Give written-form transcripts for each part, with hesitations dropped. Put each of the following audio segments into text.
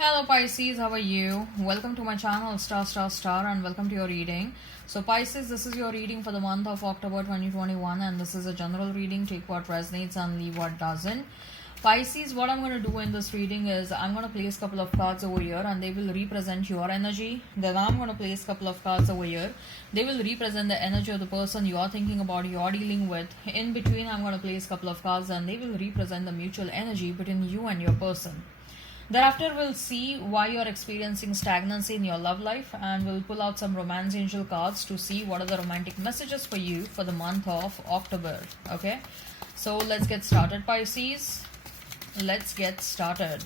Hello Pisces, how are you? Welcome to my channel Star and welcome to your reading. So Pisces, this is your reading for the month of October 2021 and this is a general reading. Take what resonates and leave what doesn't. Pisces, what I'm going to do in this reading is I'm going to place a couple of cards over here and they will represent your energy. Then I'm going to place a couple of cards over here. They will represent the energy of the person you are thinking about, you are dealing with. In between, I'm going to place a couple of cards and they will represent the mutual energy between you and your person. Thereafter, we'll see why you're experiencing stagnancy in your love life and we'll pull out some romance angel cards to see what are the romantic messages for you for the month of October. Okay, so let's get started, Pisces. Let's get started.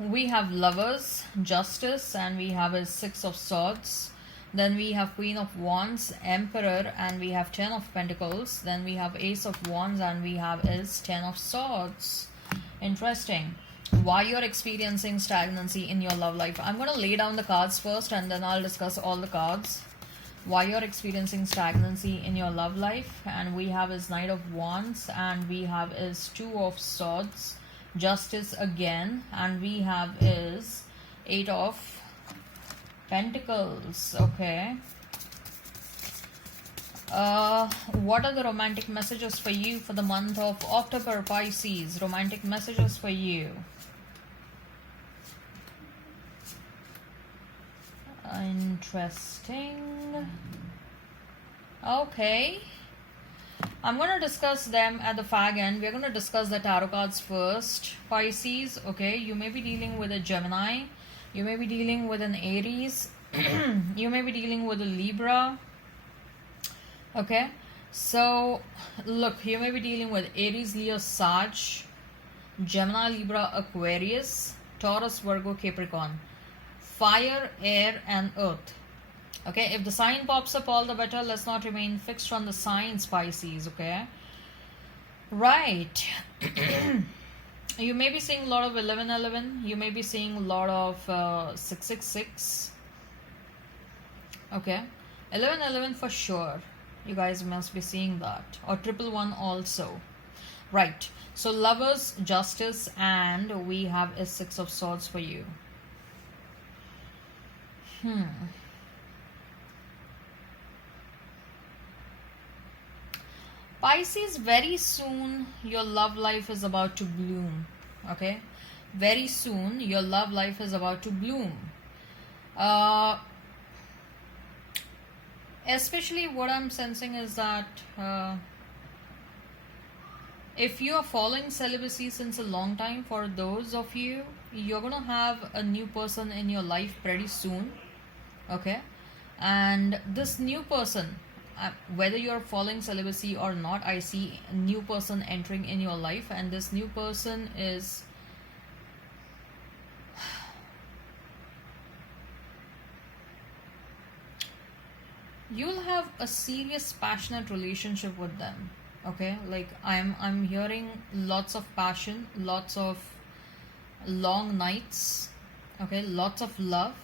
We have Lovers, Justice, and we have a Six of Swords. Then we have Queen of Wands, Emperor, and we have Ten of Pentacles. Then we have Ace of Wands and we have is Ten of Swords. Interesting. Why you're experiencing stagnancy in your love life. I'm going to lay down the cards first and then I'll discuss all the cards. Why you're experiencing stagnancy in your love life. And we have is Knight of Wands and we have is Two of Swords. Justice again. And we have is Eight of Pentacles. Okay. What are the romantic messages for you for the month of October, Pisces? Romantic messages for you. Interesting. Okay. I'm going to discuss them at the fag end. We're going to discuss the tarot cards first. Pisces, okay, you may be dealing with a Gemini. You may be dealing with an Aries. You may be dealing with a Libra. Okay. So, look, you may be dealing with Aries, Leo, Sag, Gemini, Libra, Aquarius, Taurus, Virgo, Capricorn. Fire, air, and earth. Okay. If the sign pops up, all the better. Let's not remain fixed on the signs, Pisces. Okay. Right. You may be seeing a lot of 1111. You may be seeing a lot of 666. Okay. 1111 for sure. You guys must be seeing that. Or 111 also. Right. So Lovers, Justice, and we have a Six of Swords for you. Pisces, very soon your love life is about to bloom. Okay, very soon your love life is about to bloom. Especially what I'm sensing is that if you are following celibacy since a long time, for those of you, you're gonna have a new person in your life pretty soon. Okay, and this new person, whether you're following celibacy or not, I see a new person entering in your life, and this new person is you'll have a serious passionate relationship with them. Okay, like I'm hearing lots of passion, lots of long nights. Okay, lots of love,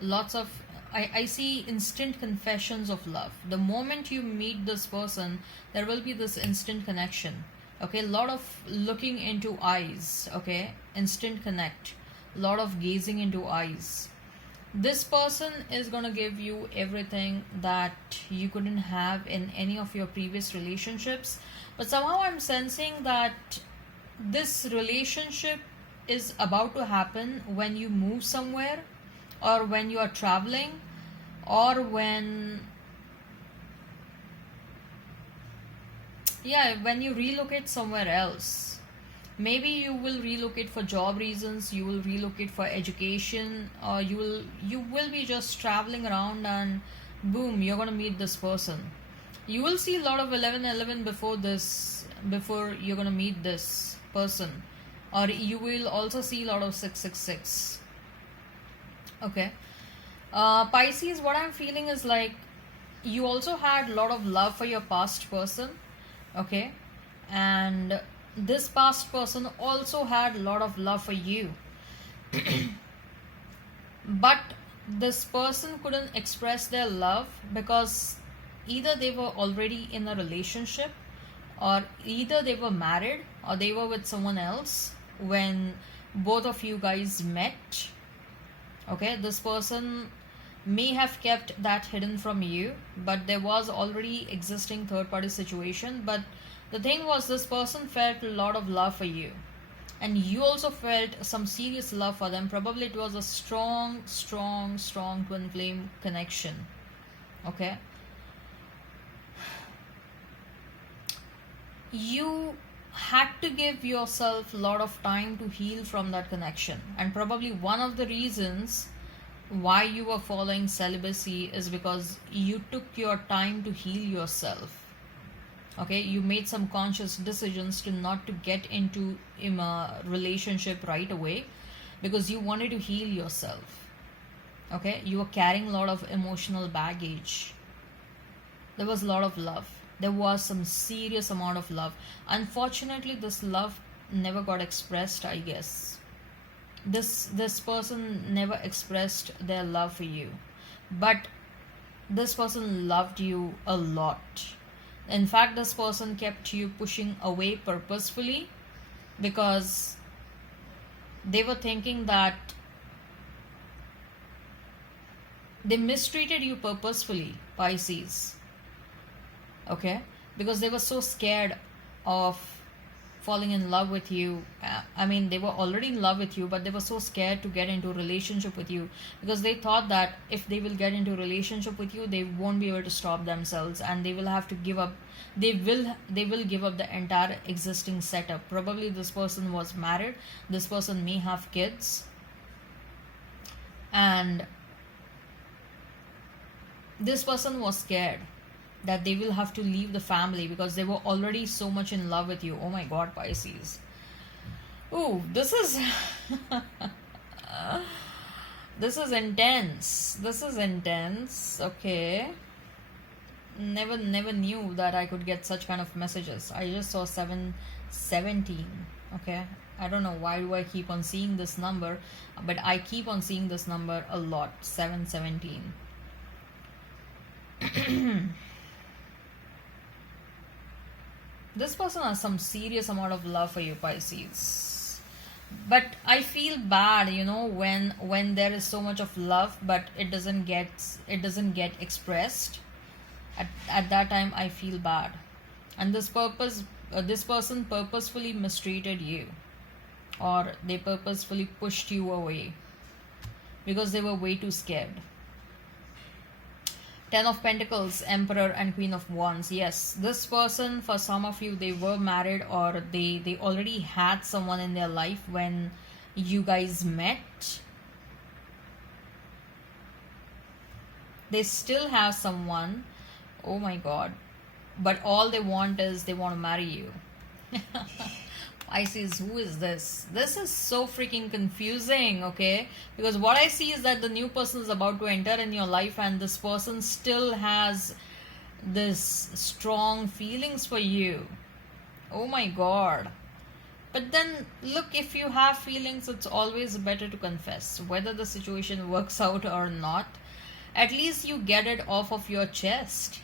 lots of I see instant confessions of love. The moment you meet this person, there will be this instant connection. Okay, a lot of looking into eyes. Okay, instant connect, a lot of gazing into eyes. This person is going to give you everything that you couldn't have in any of your previous relationships. But somehow I'm sensing that this relationship is about to happen when you move somewhere, or when you are traveling, or when you relocate somewhere else. Maybe you will relocate for job reasons, you will relocate for education, or you will be just traveling around and boom, you're going to meet this person. You will see a lot of 1111 before you're going to meet this person, or you will also see a lot of 666. Okay. Pisces, what I'm feeling is like you also had a lot of love for your past person. Okay. And this past person also had a lot of love for you. But this person couldn't express their love because either they were already in a relationship, or either they were married, or they were with someone else when both of you guys met. Okay, this person may have kept that hidden from you, but there was already existing third party situation. But the thing was, this person felt a lot of love for you, and you also felt some serious love for them. Probably it was a strong, strong, strong twin flame connection. Okay, you had to give yourself a lot of time to heal from that connection, and probably one of the reasons why you were following celibacy is because you took your time to heal yourself. Okay, you made some conscious decisions to not to get into a relationship right away because you wanted to heal yourself. Okay, you were carrying a lot of emotional baggage. There was a lot of love, there was some serious amount of love. Unfortunately, this love never got expressed, I guess. This person never expressed their love for you, but this person loved you a lot. In fact, this person kept you pushing away purposefully because they were thinking that they mistreated you purposefully, Pisces. Okay, because they were so scared of falling in love with you. I mean, they were already in love with you, but they were so scared to get into a relationship with you because they thought that if they will get into a relationship with you, they won't be able to stop themselves, and they will have to give up. They will give up the entire existing setup. Probably this person was married, this person may have kids, and this person was scared that they will have to leave the family because they were already so much in love with you. Oh my god, Pisces. Ooh, this is this is intense. This is intense. Okay. Never knew that I could get such kind of messages. I just saw 717. Okay. I don't know why do I keep on seeing this number, but I keep on seeing this number a lot. 717. This person has some serious amount of love for you, Pisces. But I feel bad, when there is so much of love, but it doesn't get expressed. At that time, I feel bad, and this person purposefully mistreated you, or they purposefully pushed you away because they were way too scared. Ten of Pentacles, Emperor and Queen of Wands. Yes, this person, for some of you, they were married, or they already had someone in their life when you guys met. They still have someone. Oh my god. But all they want is they want to marry you. Pisces, who is this? This is so freaking confusing, okay? Because what I see is that the new person is about to enter in your life, and this person still has this strong feelings for you. Oh my god. But then, look, if you have feelings, it's always better to confess. Whether the situation works out or not, at least you get it off of your chest,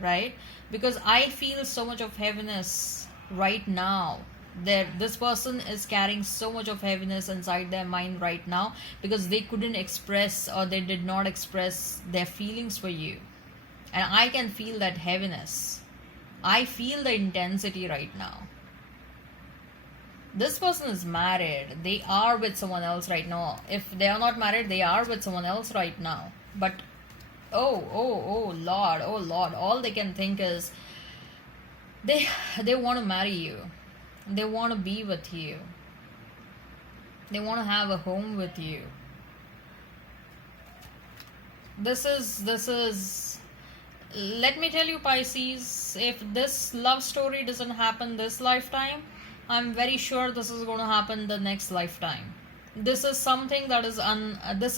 right? Because I feel so much of heaviness right now. This person is carrying so much of heaviness inside their mind right now because they couldn't express, or they did not express their feelings for you. And I can feel that heaviness. I feel the intensity right now. This person is married. They are with someone else right now. If they are not married, they are with someone else right now. But oh Lord, all they can think is they want to marry you. They want to be with you. They want to have a home with you. This is let me tell you, Pisces, if this love story doesn't happen this lifetime, I'm very sure this is going to happen the next lifetime. This is something that is this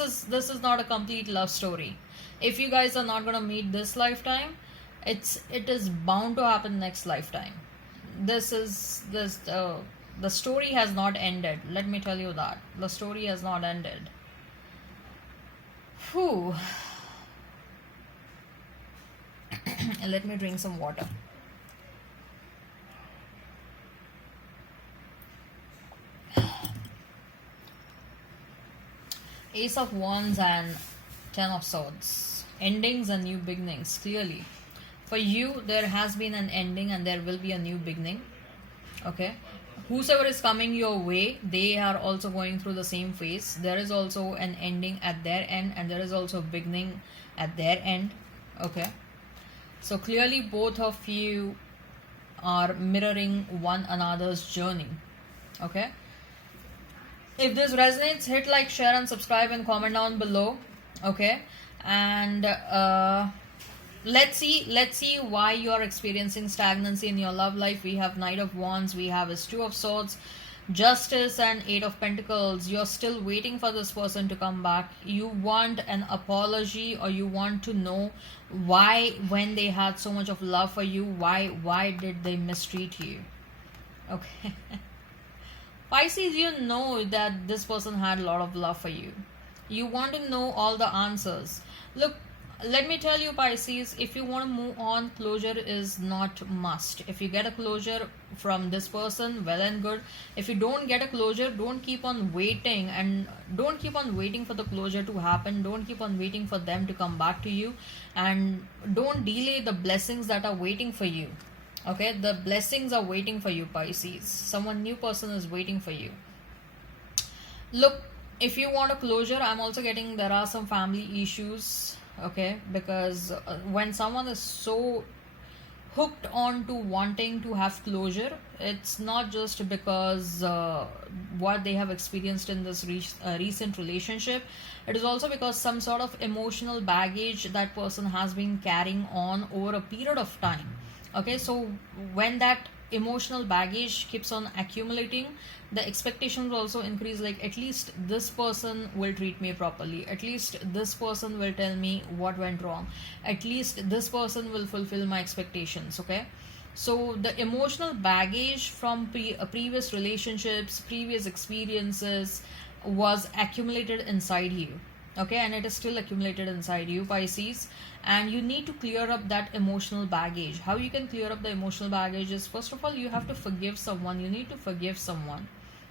is not a complete love story. If you guys are not going to meet this lifetime, it is bound to happen next lifetime. The story has not ended. Let me tell you that the story has not ended. Whew. Let me drink some water. Ace of Wands and Ten of Swords. Endings and new beginnings, clearly. For you, there has been an ending and there will be a new beginning. Okay? Whosoever is coming your way, they are also going through the same phase. There is also an ending at their end and there is also a beginning at their end. Okay? So clearly both of you are mirroring one another's journey. Okay? If this resonates, hit like, share and subscribe and comment down below. Okay? And let's see why you are experiencing stagnancy in your love life. We have Knight of Wands, we have is Two of Swords, Justice and Eight of Pentacles. You're still waiting for this person to come back. You want an apology, or you want to know why, when they had so much of love for you, why did they mistreat you? Okay. Pisces, you know that this person had a lot of love for you. You want to know all the answers. Look, let me tell you, Pisces, if you want to move on, closure is not must. If you get a closure from this person, well and good. If you don't get a closure, don't keep on waiting, and don't keep on waiting for the closure to happen. Don't keep on waiting for them to come back to you, and don't delay the blessings that are waiting for you. Okay, the blessings are waiting for you, Pisces. Someone new person is waiting for you. Look, if you want a closure, I'm also getting there are some family issues. Okay, because when someone is so hooked on to wanting to have closure, it's not just because what they have experienced in this recent relationship. It is also because some sort of emotional baggage that person has been carrying on over a period of time. Okay, so when that emotional baggage keeps on accumulating, the expectations also increase, like at least this person will treat me properly, at least this person will tell me what went wrong, at least this person will fulfill my expectations. Okay, so the emotional baggage from previous relationships, previous experiences was accumulated inside you. Okay, and it is still accumulated inside you, Pisces, and you need to clear up that emotional baggage. How you can clear up the emotional baggage is, first of all, you have to forgive someone. You need to forgive someone.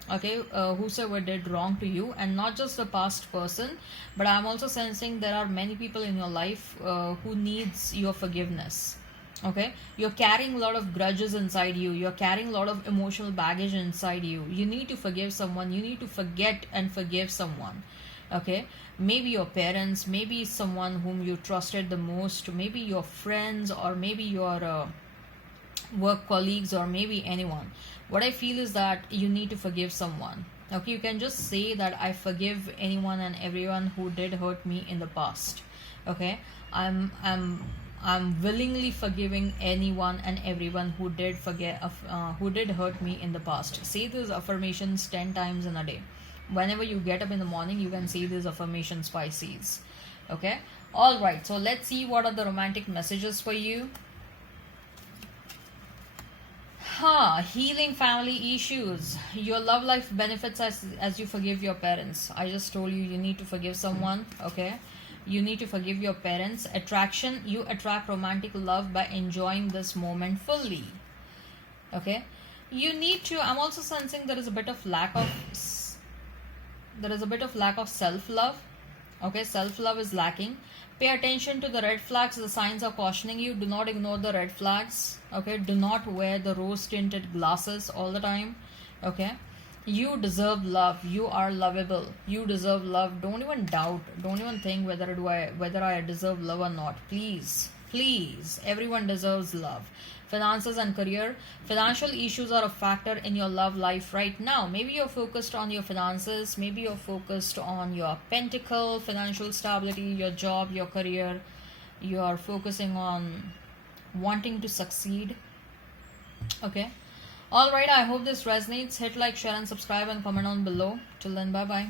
Okay, whosoever did wrong to you, and not just the past person, but I'm also sensing there are many people in your life who needs your forgiveness. Okay, you're carrying a lot of grudges inside you, you're carrying a lot of emotional baggage inside you. You need to forgive someone, you need to forget and forgive someone. Okay, maybe your parents, maybe someone whom you trusted the most, maybe your friends, or maybe your work colleagues, or maybe anyone. What I feel is that you need to forgive someone. Okay, you can just say that I forgive anyone and everyone who did hurt me in the past. Okay, I'm willingly forgiving anyone and everyone who did hurt me in the past. Say these affirmations 10 times in a day. Whenever you get up in the morning, you can say these affirmations, Pisces. Okay, all right, so let's see what are the romantic messages for you. Healing family issues. Your love life benefits as you forgive your parents. I just told you need to forgive someone. Okay, you need to forgive your parents. Attraction, you attract romantic love by enjoying this moment fully. Okay, you need to, I'm also sensing there is a bit of lack of self-love. Okay, self-love is lacking. Pay attention to the red flags. The signs are cautioning you. Do not ignore the red flags. Okay, do not wear the rose tinted glasses all the time. Okay, you deserve love. You are lovable. You deserve love. Don't even doubt, don't even think whether I deserve love or not. Please, everyone deserves love. Finances and career. Financial issues are a factor in your love life right now. Maybe you're focused on your finances, maybe you're focused on your pentacle, financial stability, your job, your career. You are focusing on wanting to succeed. Okay, all right, I hope this resonates. Hit like, share and subscribe and comment on below. Till then, bye bye.